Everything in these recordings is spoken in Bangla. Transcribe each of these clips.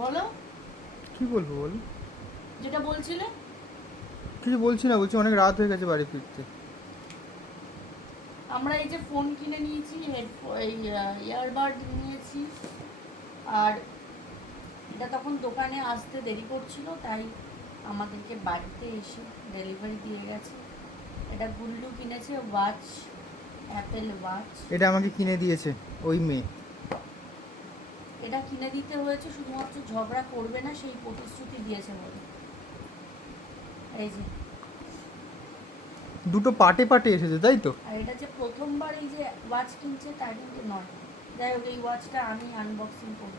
বলো। কি বলব বল যেটা বলছিলে। কিছু বলছি না বলছি অনেক রাত হয়ে গেছে বাড়ি ফিরতে। আমরা এই যে ফোন কিনে নিয়েছি হেডফোন এই ইয়ারবাড নিয়েছি আর এটা তখন দোকানে আসতে দেরি করছিল তাই আমাদেরকে বাড়িতে এসে ডেলিভারি দিয়ে গেছে। এটা গুল্লু কিনেছে ওয়াচ অ্যাপেল ওয়াচ এটা আমাকে কিনে দিয়েছে ওই মেয়ে। এটা কিনে দিতে হয়েছে শুধুমাত্র ঝগড়া করবে না সেই প্রতিশ্রুতি দিয়েছে বলে। এই যে। দুটো পাটে পাটে এসেছে তাই তো? আর এটা যে প্রথমবার এই যে ওয়াচ কিনছে তাই কিন্তু নয়। যাই হোক এই ওয়াচটা আমি আনবক্সিং করব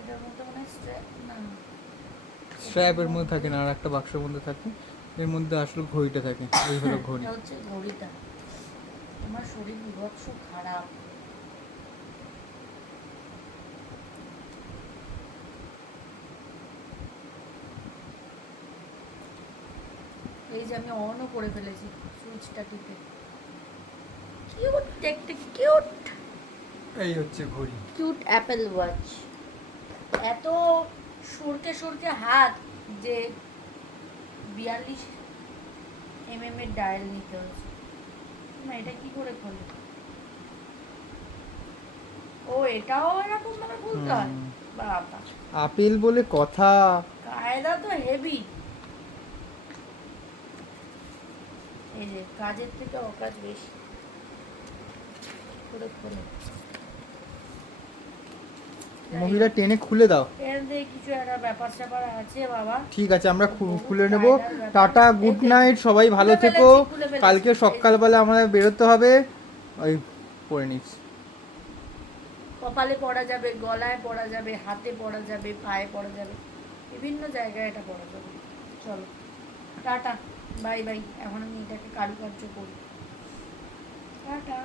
এটার মধ্যে মনে হয় strap না স্ট্র্যাপের মধ্যে থাকে না আর একটা বাক্সের মধ্যে থাকে। এর মধ্যে আসলে ঘড়িটা থাকে এই হলো ঘড়ি। হচ্ছে ঘড়িটা। আমার শরীর বিভৎস খারাপ। এই যে আমি অনও করে ফেলেছি সুইচটা টিপে। কিউট দেখতে কিউট এই হচ্ছে ঘড়ি। কিউট অ্যাপেল ওয়াচ এত সরকে সরকে হাত যে বিয়াল্লিশ এম এম এর ডায়াল নিতে হয়েছে। না এটা কি করে খোলে ও এটাও এরকম ভাবে খুলতে হয়। বাবা। আপেল বলে কথা। কায়দা তো হেভি এই যে কাজের থেকে অকাজ বেশি। করে খোলে মহিলা টেনে খুলে দাও। কিছু একটা ব্যাপার স্যাপার আছে বাবা। ঠিক আছে আমরা খুলে নেব। টাটা গুড নাইট সবাই ভালো থেকো। কালকে সকালবেলা আমাদের বেরোতে হবে। ওই পরে নিচ্ছি। কপালে পড়া যাবে গলায় পড়া যাবে হাতে পড়া যাবে পায়ে পড়া যাবে। বিভিন্ন জায়গায় এটা পড়া যাবে। চলো টাটা বাই বাই। এখন আমি এটাকে কারুকার্য করি। টাটা।